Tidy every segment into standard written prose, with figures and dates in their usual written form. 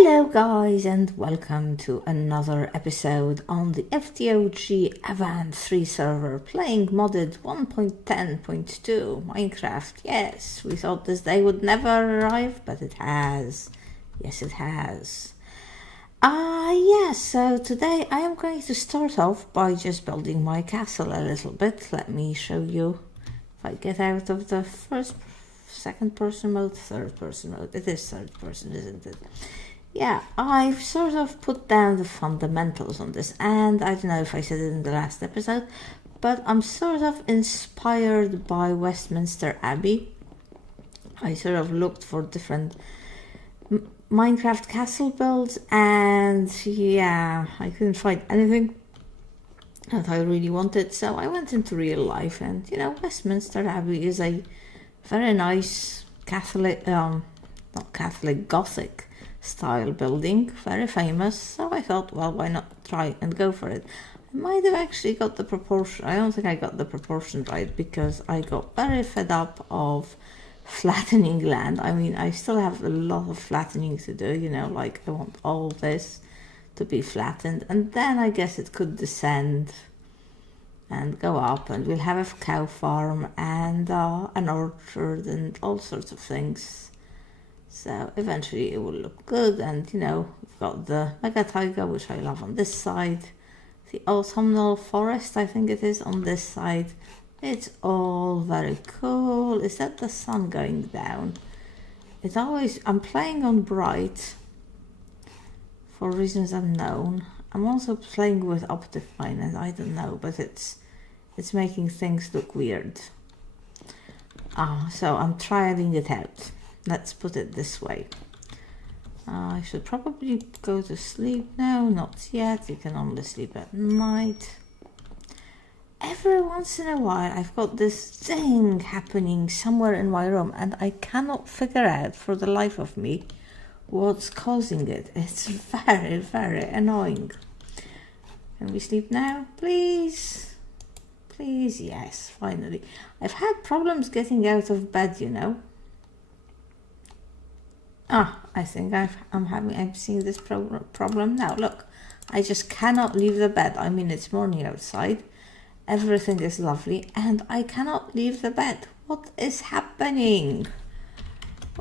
Hello guys and welcome to another episode on the FTOG Avant3 server playing modded 1.10.2 Minecraft. Yes, we thought this day would never arrive, but it has. Yes, it has. So today I am going to start off by just building my castle a little bit. Let me show you. If I get out of the second person mode, third person mode. It is third person, isn't it? Yeah, I've sort of put down the fundamentals on this, and I don't know if I said it in the last episode, but I'm sort of inspired by Westminster Abbey. I sort of looked for different Minecraft castle builds, and yeah, I couldn't find anything that I really wanted, so I went into real life, and Westminster Abbey is a very nice Catholic, not Catholic, Gothic style building, very famous, so I thought, well, why not try and go for it. I might have actually got the proportion. I don't think I got the proportion right, because I got very fed up of flattening land. I mean, I still have a lot of flattening to do, like I want all this to be flattened, and then I guess it could descend and go up, and we'll have a cow farm and an orchard and all sorts of things. So eventually it will look good, and we've got the mega taiga, which I love, on this side, the autumnal forest, I think it is, on this side. It's all very cool. Is that the sun going down? I'm playing on bright for reasons unknown. I'm also playing with Optifine, and I don't know, but it's making things look weird. So I'm trying it out. Let's put it this way. I should probably go to sleep now. Not yet. You can only sleep at night. Every once in a while I've got this thing happening somewhere in my room, and I cannot figure out for the life of me what's causing it. It's very, very annoying. Can we sleep now, please? Please, yes, finally. I've had problems getting out of bed, I think I'm seeing this problem now. Look, I just cannot leave the bed. I mean, it's morning outside. Everything is lovely, and I cannot leave the bed. What is happening?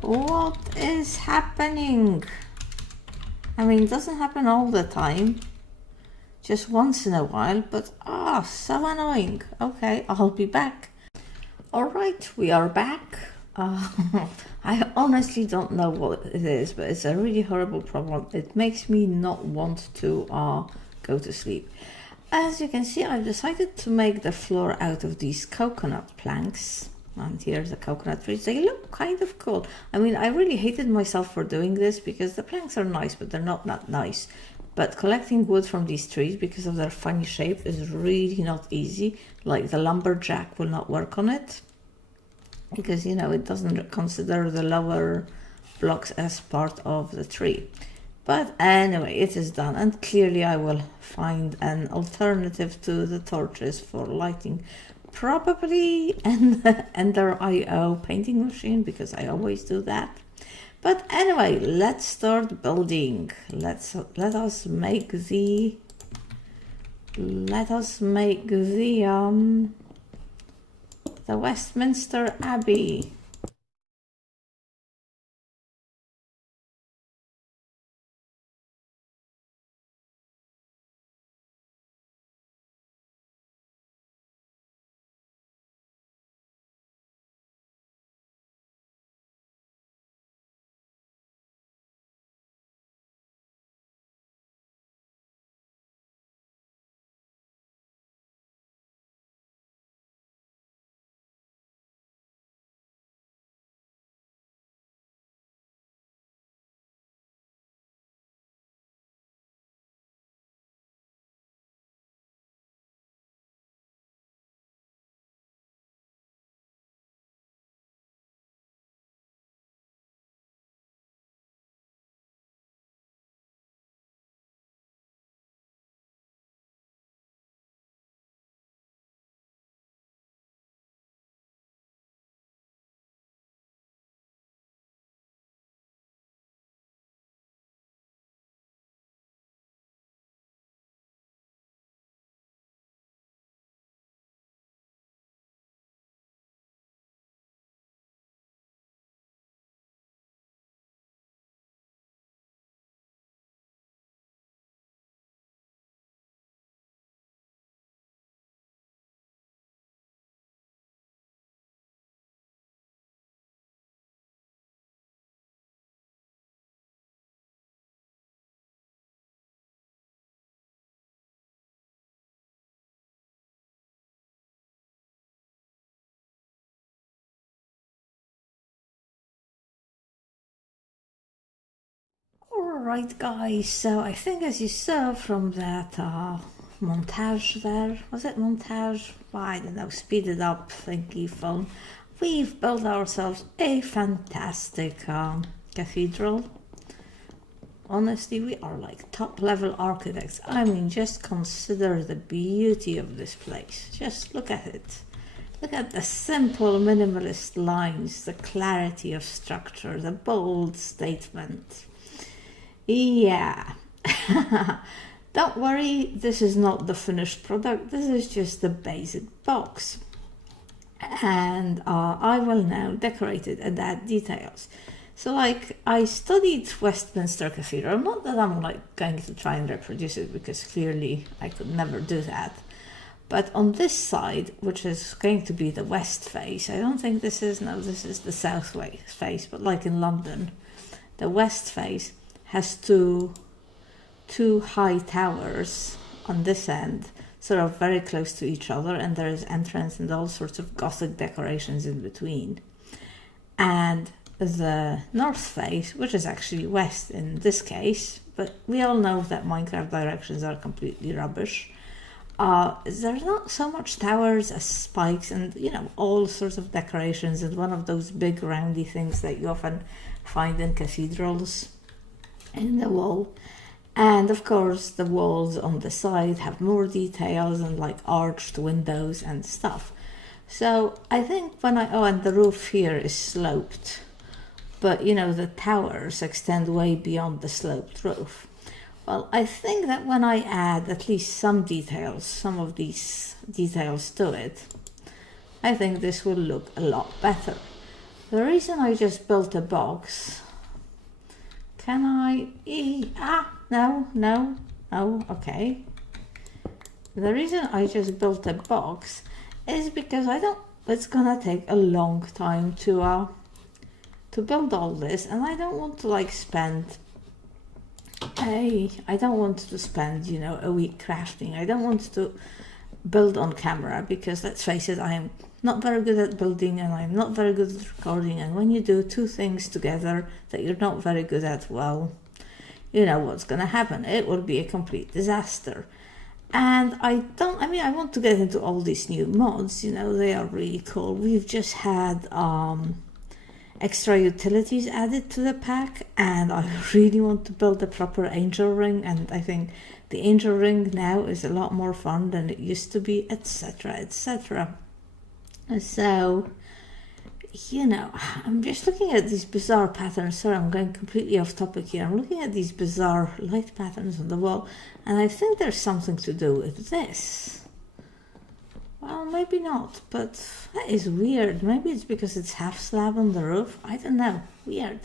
What is happening? I mean, it doesn't happen all the time. Just once in a while, but so annoying. Okay, I'll be back. All right, we are back. I honestly don't know what it is, but it's a really horrible problem. It makes me not want to go to sleep. As you can see, I've decided to make the floor out of these coconut planks. And here's the coconut trees. They look kind of cool. I mean, I really hated myself for doing this, because the planks are nice, but they're not that nice. But collecting wood from these trees, because of their funny shape, is really not easy. Like, the lumberjack will not work on it, because it doesn't consider the lower blocks as part of the tree. But anyway, it is done, and clearly I will find an alternative to the torches for lighting, probably an Ender IO painting machine, because I always do that. But anyway, let's start building. Let us make the Westminster Abbey. Alright guys, so I think as you saw from that montage there, was it montage? I don't know, speed it up thingy phone. We've built ourselves a fantastic cathedral. Honestly, we are like top level architects. I mean, just consider the beauty of this place. Just look at it. Look at the simple minimalist lines, the clarity of structure, the bold statement. Yeah. Don't worry, this is not the finished product. This is just the basic box. And I will now decorate it and add details. So like, I studied Westminster Cathedral. Not that I'm like going to try and reproduce it, because clearly I could never do that. But on this side, which is going to be the west face, I don't think this is, no, this is the south face, but like in London, the west face has two high towers on this end, sort of very close to each other, and there is entrance and all sorts of Gothic decorations in between. And the north face, which is actually west in this case, but we all know that Minecraft directions are completely rubbish. There's not so much towers as spikes and, you know, all sorts of decorations and one of those big roundy things that you often find in cathedrals in the wall. And of course the walls on the side have more details and like arched windows and stuff. So I think when and the roof here is sloped, but you know, the towers extend way beyond the sloped roof. Well, I think that when I add at least some details, some of these details to it, I think this will look a lot better. The reason I just built a box, can I, no, okay. The reason I just built a box is because it's gonna take a long time to build all this, and I don't want to like spend you know, a week crafting. I don't want to build on camera, because let's face it, I am not very good at building and I'm not very good at recording, and when you do two things together that you're not very good at, well, you know what's gonna happen. It will be a complete disaster. And I want to get into all these new mods, you know, they are really cool. We've just had extra utilities added to the pack, and I really want to build a proper angel ring, and I think the angel ring now is a lot more fun than it used to be, etc, etc. So, you know, I'm just looking at these bizarre patterns. Sorry, I'm going completely off topic here. I'm looking at these bizarre light patterns on the wall, and I think there's something to do with this. Well, maybe not, but that is weird. Maybe it's because it's half slab on the roof. I don't know. Weird.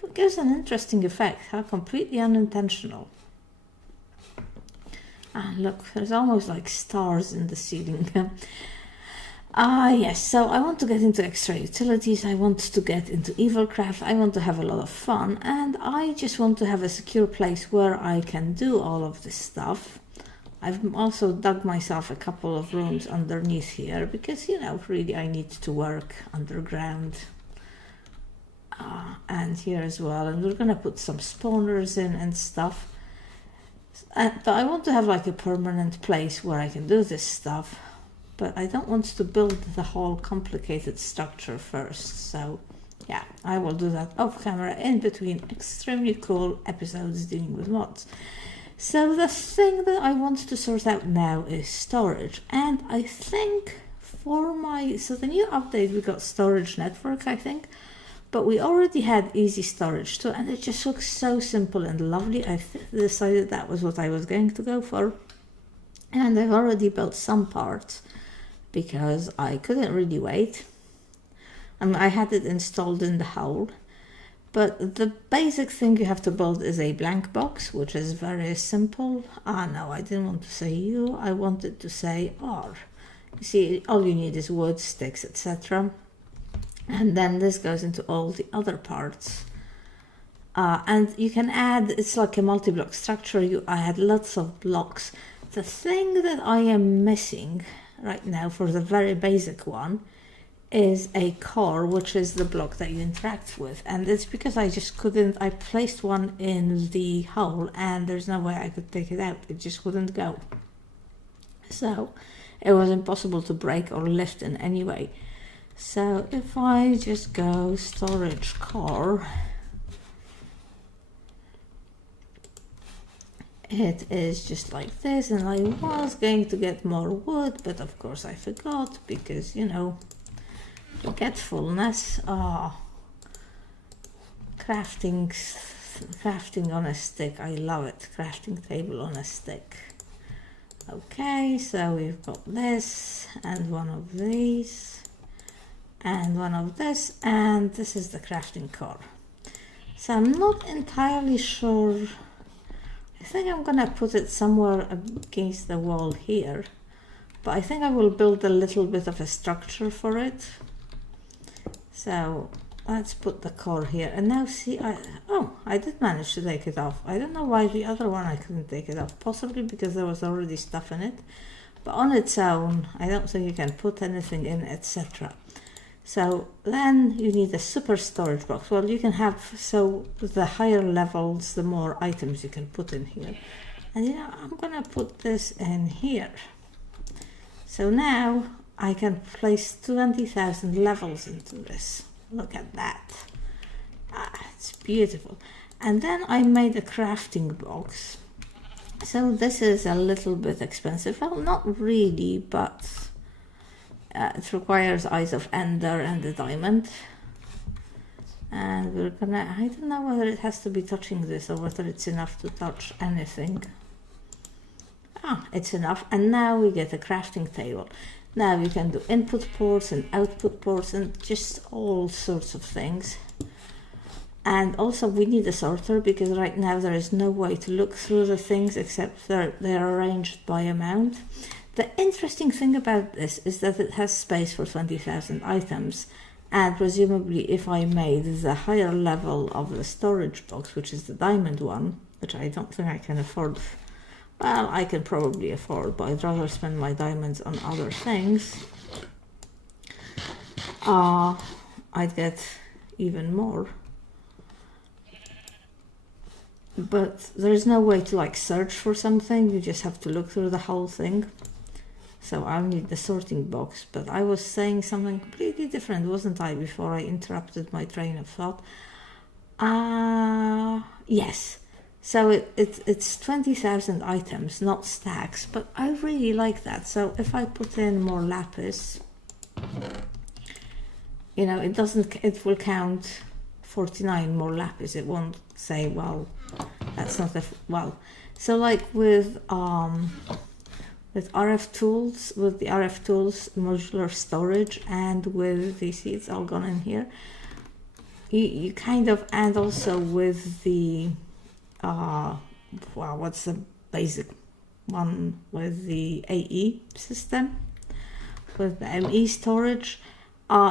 But it gives an interesting effect. How completely unintentional. Ah, look, there's almost like stars in the ceiling. Yes, so I want to get into extra utilities. I want to get into Evilcraft. I want to have a lot of fun. And I just want to have a secure place where I can do all of this stuff. I've also dug myself a couple of rooms underneath here because, you know, really I need to work underground. And here as well. And we're going to put some spawners in and stuff. But I want to have like a permanent place where I can do this stuff. But I don't want to build the whole complicated structure first. So, yeah, I will do that off camera in between extremely cool episodes dealing with mods. So the thing that I want to sort out now is storage, and I think so the new update we got storage network, I think, but we already had easy storage too, and it just looks so simple and lovely. I decided that was what I was going to go for, and I've already built some parts because I couldn't really wait. I had it installed in the hole. But the basic thing you have to build is a blank box, which is very simple. No, I didn't want to say U, I wanted to say R. You see, all you need is wood, sticks, etc. And then this goes into all the other parts. And you can add, it's like a multi-block structure. I had lots of blocks. The thing that I am missing right now for the very basic one is a core, which is the block that you interact with. And it's because I just couldn't, I placed one in the hole and there's no way I could take it out. It just wouldn't go. So it was impossible to break or lift in any way. So if I just go storage core, it is just like this, and I was going to get more wood, but of course I forgot because, you know, forgetfulness. Crafting on a stick, I love it. Crafting table on a stick. Okay, so we've got this and one of these and one of this, and this is the crafting core. So I'm not entirely sure. I think I'm gonna put it somewhere against the wall here, but I think I will build a little bit of a structure for it. So let's put the core here, and now see, I did manage to take it off. I don't know why the other one I couldn't take it off, possibly because there was already stuff in it, but on its own I don't think you can put anything in, etc. So then you need a super storage box. Well, you can have, so the higher levels, the more items you can put in here. And you know, I'm gonna put this in here. So now I can place 20,000 levels into this. Look at that. It's beautiful. And then I made a crafting box. So this is a little bit expensive. Well, not really, but it requires Eyes of Ender and a diamond. And we're gonna, I don't know whether it has to be touching this or whether it's enough to touch anything. It's enough. And now we get a crafting table. Now you can do input ports and output ports and just all sorts of things. And also we need a sorter because right now there is no way to look through the things except they're arranged by amount. The interesting thing about this is that it has space for 20,000 items, and presumably if I made the higher level of the storage box, which is the diamond one, which I don't think I can afford, well, I can probably afford, but I'd rather spend my diamonds on other things, I'd get even more. But there's no way to like search for something, you just have to look through the whole thing. So I'll need the sorting box, but I was saying something completely different, wasn't I, before I interrupted my train of thought? Yes. So it's 20,000 items, not stacks, but I really like that. So if I put in more lapis, you know, it will count 49 more lapis. It won't say, well, that's not so like with RF tools, with the RF tools modular storage, and with the seeds all gone in here, you kind of, and also with the what's the basic one with the AE system, with the ME storage,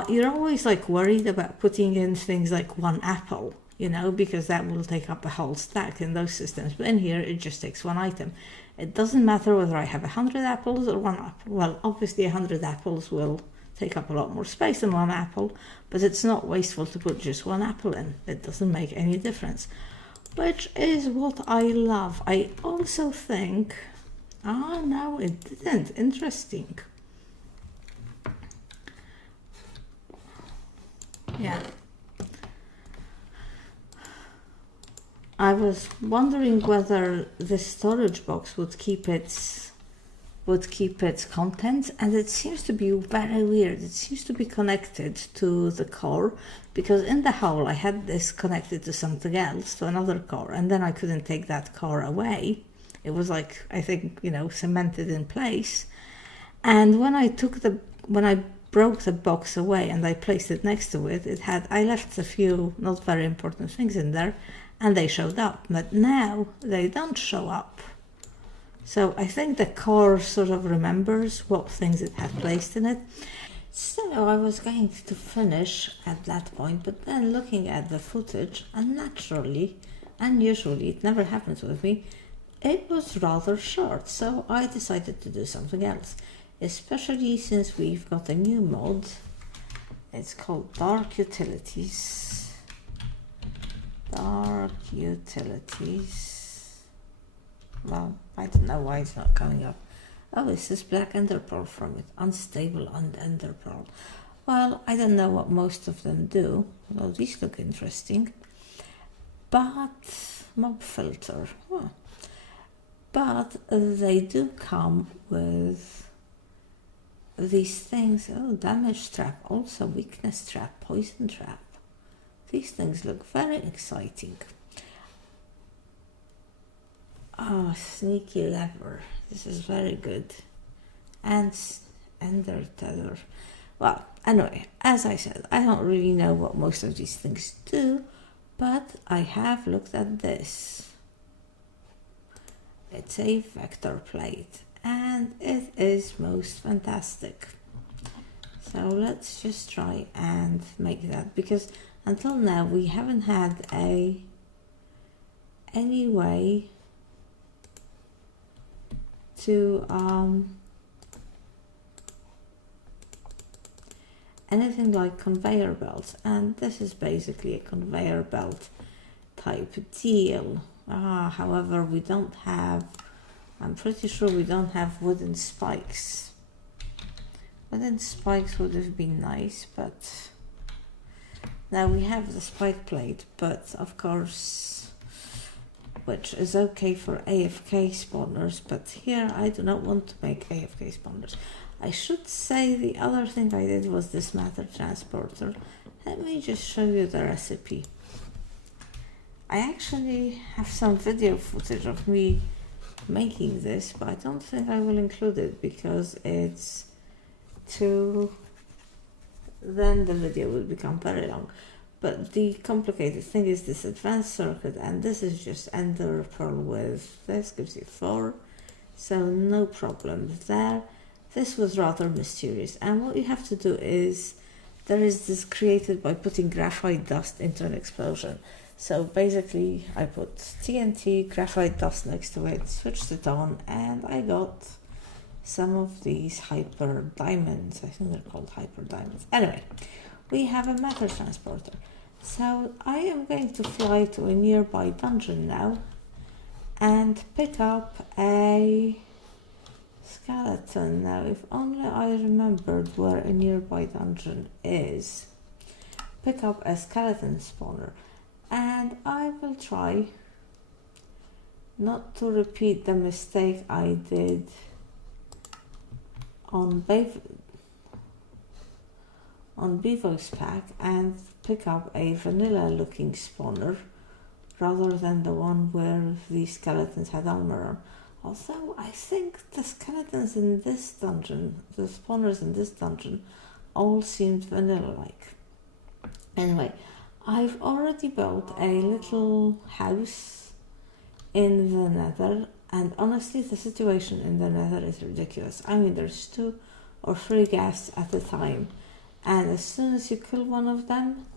you're always like worried about putting in things like one apple, you know, because that will take up a whole stack in those systems. But in here, it just takes one item. It doesn't matter whether I have 100 apples or one apple. Well, obviously 100 apples will take up a lot more space than one apple, but it's not wasteful to put just one apple in. It doesn't make any difference, which is what I love. I also think, no, it didn't. Interesting. Yeah. I was wondering whether this storage box would keep its contents, and it seems to be very weird. It seems to be connected to the core, because in the hole I had this connected to something else, to another core, and then I couldn't take that core away. It was like, I think, you know, cemented in place. And when I broke the box away and I placed it next to it, I left a few not very important things in there, and they showed up, but now they don't show up. So I think the core sort of remembers what things it had placed in it. So I was going to finish at that point, but then looking at the footage, and naturally, and usually it never happens with me, it was rather short, so I decided to do something else, especially since we've got a new mod It's called Dark Utilities. Dark Utilities. Well, I don't know why it's not coming up. Oh, it says black ender pearl from it. Unstable ender pearl. Well, I don't know what most of them do. Well, these look interesting. But mob filter. Huh. But they do come with these things. Oh, damage trap, also weakness trap, poison trap. These things look very exciting. Oh, sneaky lever. This is very good. And ender tether. Well, anyway, as I said, I don't really know what most of these things do, but I have looked at this. It's a vector plate, and it is most fantastic. So let's just try and make that, because until now we haven't had any way to anything like conveyor belts, and this is basically a conveyor belt type deal. However, we don't have, I'm pretty sure we don't have wooden spikes. Wooden spikes would have been nice, but now we have the spike plate, but of course, which is okay for AFK spawners, but here I do not want to make AFK spawners. I should say the other thing I did was this matter transporter. Let me just show you the recipe. I actually have some video footage of me making this, but I don't think I will include it because it's too, then the video will become very long. But the complicated thing is this advanced circuit, and this is just ender pearl with, this gives you 4, so no problem there. This was rather mysterious, and what you have to do is, there is this created by putting graphite dust into an explosion. So basically I put TNT, graphite dust next to it, switched it on, and I got some of these hyper diamonds. I think they're called hyper diamonds. Anyway, we have a matter transporter. So I am going to fly to a nearby dungeon now and pick up a skeleton. Now, if only I remembered where a nearby dungeon is. Pick up a skeleton spawner. And I will try not to repeat the mistake I did on Bevo's pack and pick up a vanilla looking spawner rather than the one where the skeletons had armor on. Although I think the skeletons in this dungeon, the spawners in this dungeon, all seemed vanilla-like. Anyway, I've already built a little house in the nether, and honestly the situation in the nether is ridiculous. I mean, there's 2 or 3 ghasts at a time, and as soon as you kill one of them,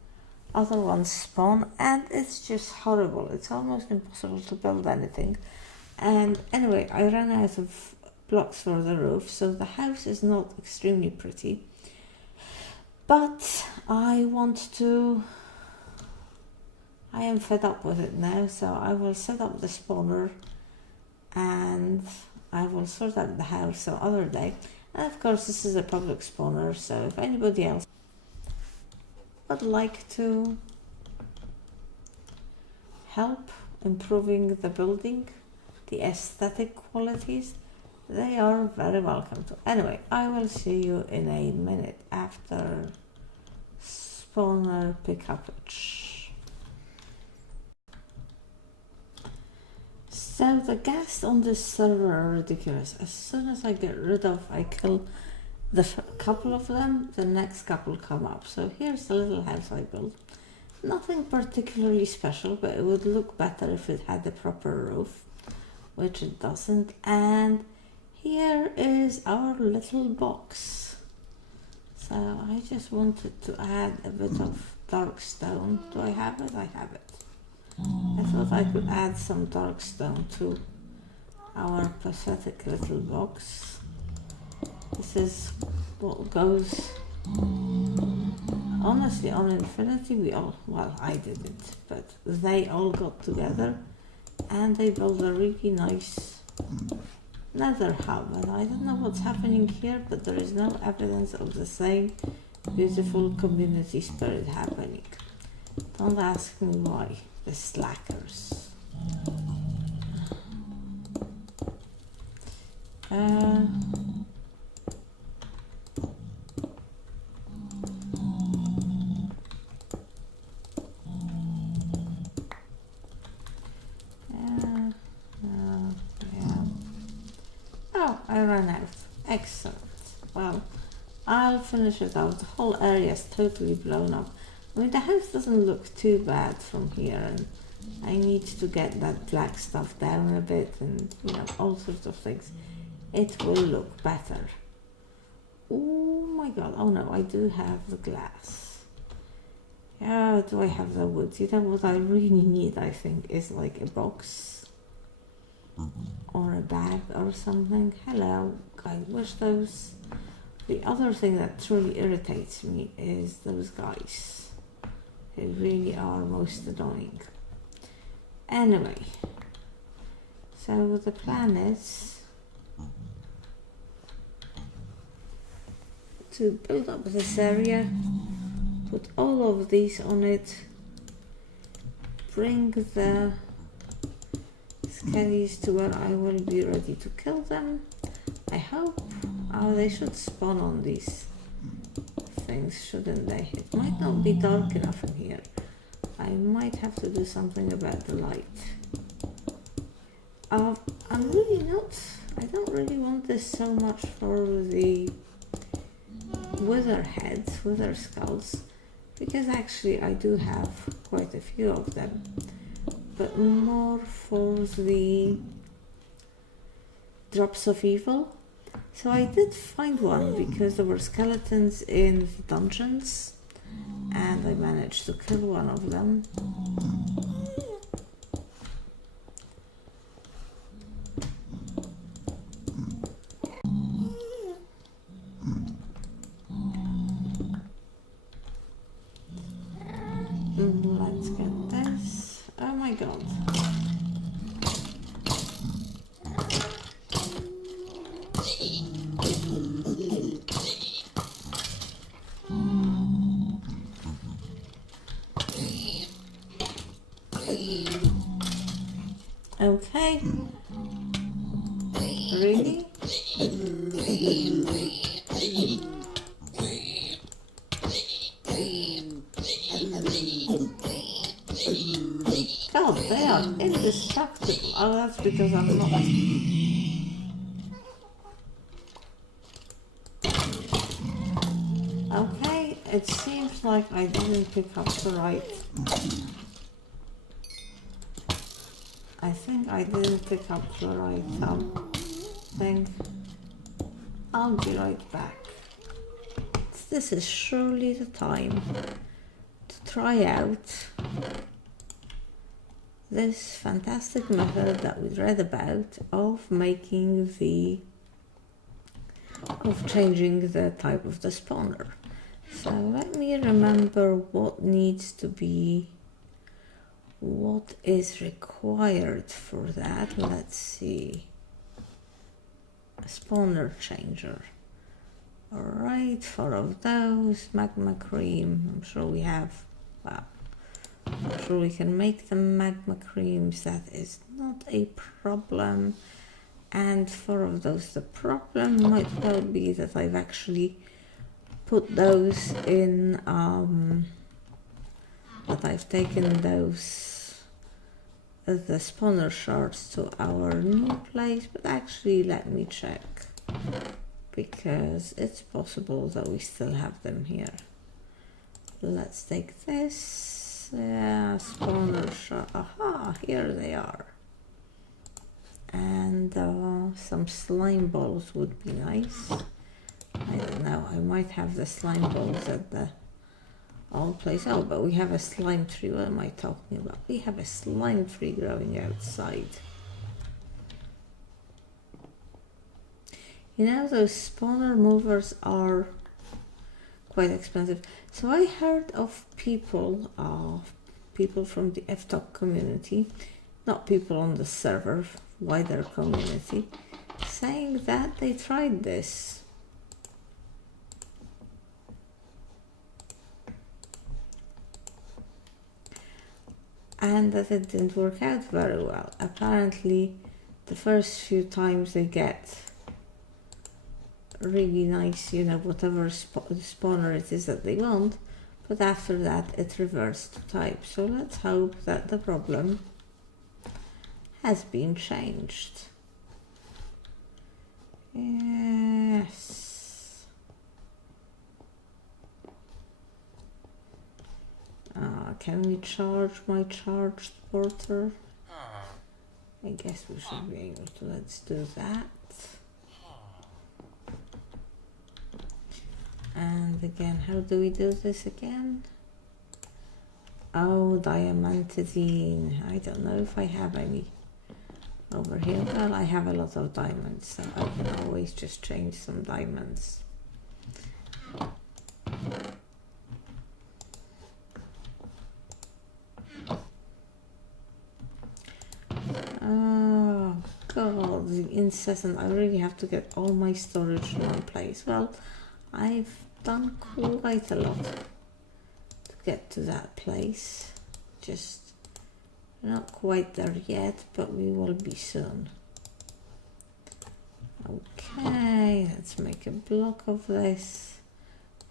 other ones spawn, and it's just horrible. It's almost impossible to build anything. And anyway, I ran out of blocks for the roof, so the house is not extremely pretty, but I am fed up with it now, so I will set up the spawner and I will sort out the house some other day. And of course, this is a public spawner, so if anybody else would like to help improving the building, the aesthetic qualities, they are very welcome to. Anyway, I will see you in a minute after spawner pickup. So the ghasts on this server are ridiculous. As soon as I kill the couple of them, the next couple come up. So here's the little house I built. Nothing particularly special, but it would look better if it had a proper roof, which it doesn't. And here is our little box. So I just wanted to add a bit of dark stone. Do I have it? I have it. I thought I could add some dark stone to our pathetic little box. This is what goes honestly, on Infinity, we all, well, I didn't, but they all got together and they built a really nice nether hub. And I don't know what's happening here, but there is no evidence of the same beautiful community spirit happening. Don't ask me why. The slackers. Oh, I ran out. Excellent. Well, I'll finish it out. The whole area is totally blown up. I mean, the house doesn't look too bad from here, and I need to get that black stuff down a bit, and you know, all sorts of things. It will look better. Oh my god, oh no, I do have the glass. Yeah, do I have the wood? You know what I really need, I think, is like a box or a bag or something. Hello, I wish those. The other thing that truly irritates me is those guys. They really are most annoying. Anyway, so the plan is to build up this area, put all of these on it, bring the skellies to where I will be ready to kill them. I hope they should spawn on these things, shouldn't they? It might not be dark enough in here. I might have to do something about the light. I'm really not, I don't really want this so much for the wither heads, wither skulls, because actually I do have quite a few of them, but more for the drops of evil. So I did find one because there were skeletons in the dungeons and I managed to kill one of them. Let's get this. Oh my god. Okay. Really? God, they are indestructible. Oh, that's because I'm not. Okay, it seems like I didn't pick up the right. I think I didn't pick up the right thing. I'll be right back. This is surely the time to try out this fantastic method that we read about of changing the type of the spawner. So let me remember what needs to be, what is required for that. Let's see. A spawner changer. Alright, 4 of those. Magma cream. I'm sure we have. Wow. I'm sure we can make them magma creams. That is not a problem. And 4 of those. The problem might well be that I've actually put those in, that I've taken those, the spawner shards to our new place, but actually let me check, because it's possible that we still have them here. Let's take this, spawner shard, aha, here they are. And some slime balls would be nice. I don't know, I might have the slime balls at the old place. Oh, but we have a slime tree. What am I talking about? We have a slime tree growing outside. You know, those spawner movers are quite expensive. So I heard of people from the ftog community, not people on the server, wider community, saying that they tried this. And that it didn't work out very well. Apparently, the first few times they get really nice, you know, whatever spawner it is that they want, but after that it reverts to type. So let's hope that the problem has been changed. Yes. Can we charge my charged porter? I guess we should be able to. Let's do that. And again, how do we do this again? Oh, diamantine. I don't know if I have any over here. Well, I have a lot of diamonds, so I can always just change some diamonds. Oh God, the incessant. I really have to get all my storage in one place. Well, I've done quite a lot to get to that place. Just not quite there yet, but we will be soon. Okay, let's make a block of this.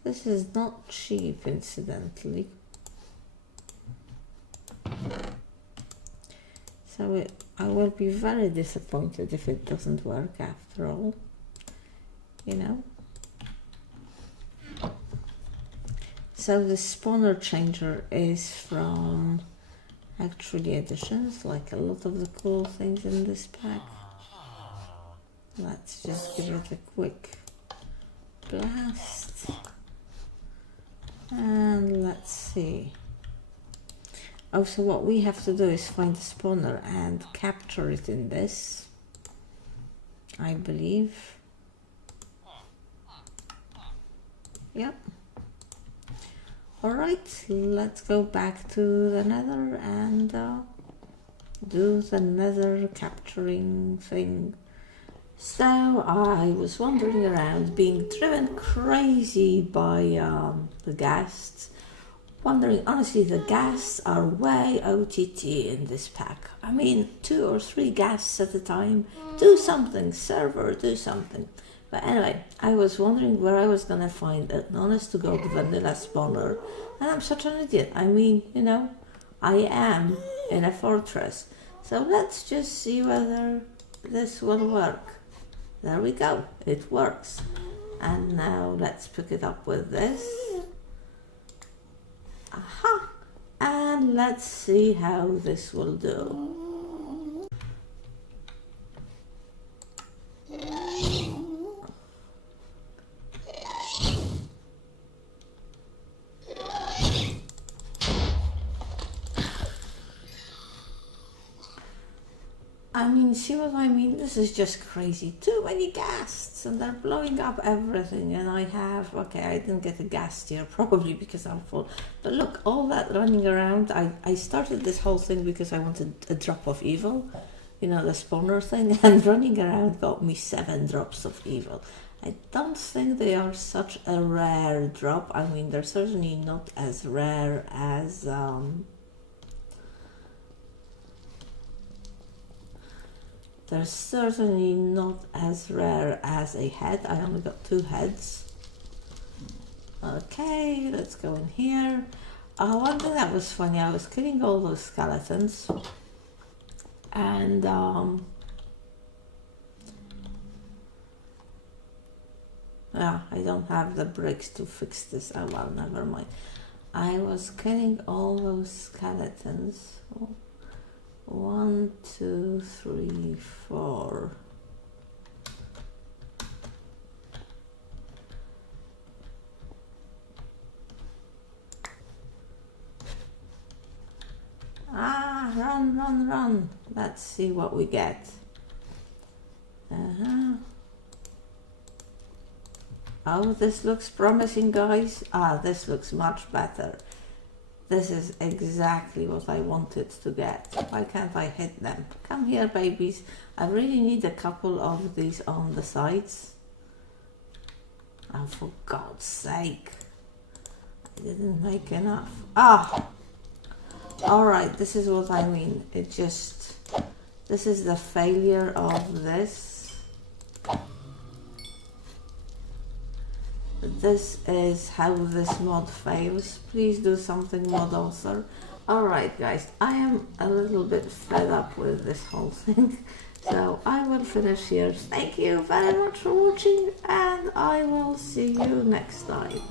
This is not cheap, incidentally. So I will be very disappointed if it doesn't work after all, you know. So the spawner changer is from actually additions, like a lot of the cool things in this pack. Let's just give it a quick blast. And let's see. Oh, so what we have to do is find the spawner and capture it in this, I believe. Yep. Alright, let's go back to the nether and do the nether capturing thing. So I was wandering around, being driven crazy by the ghasts. Wondering, honestly, the ghasts are way OTT in this pack. I mean, 2 or 3 ghasts at a time. Do something, server, do something. But anyway, I was wondering where I was going to find an honest-to-God vanilla spawner. And I'm such an idiot. I mean, you know, I am in a fortress. So let's just see whether this will work. There we go. It works. And now let's pick it up with this. Aha! And let's see how this will do. I mean, see what I mean? This is just crazy. Too many ghasts and they're blowing up everything. And I have, okay, I didn't get a ghast here, probably because I'm full. But look, all that running around, I started this whole thing because I wanted a drop of evil, you know, the spawner thing. And running around got me 7 drops of evil. I don't think they are such a rare drop. I mean, they're certainly not as rare as... They're certainly not as rare as a head. I only got 2 heads. Okay, let's go in here. One thing that was funny, I was killing all those skeletons. And yeah, I don't have the bricks to fix this. Oh well, never mind. I was killing all those skeletons. 1, 2, 3, 4. Run. Let's see what we get. Oh, this looks promising, guys. This looks much better. This is exactly what I wanted to get. Why can't I hit them? Come here, babies. I really need a couple of these on the sides. Oh, for God's sake. I didn't make enough. Alright, this is what I mean. This is the failure of this. This is how this mod fails. Please do something, mod author. Alright guys, I am a little bit fed up with this whole thing. So I will finish here. Thank you very much for watching, and I will see you next time.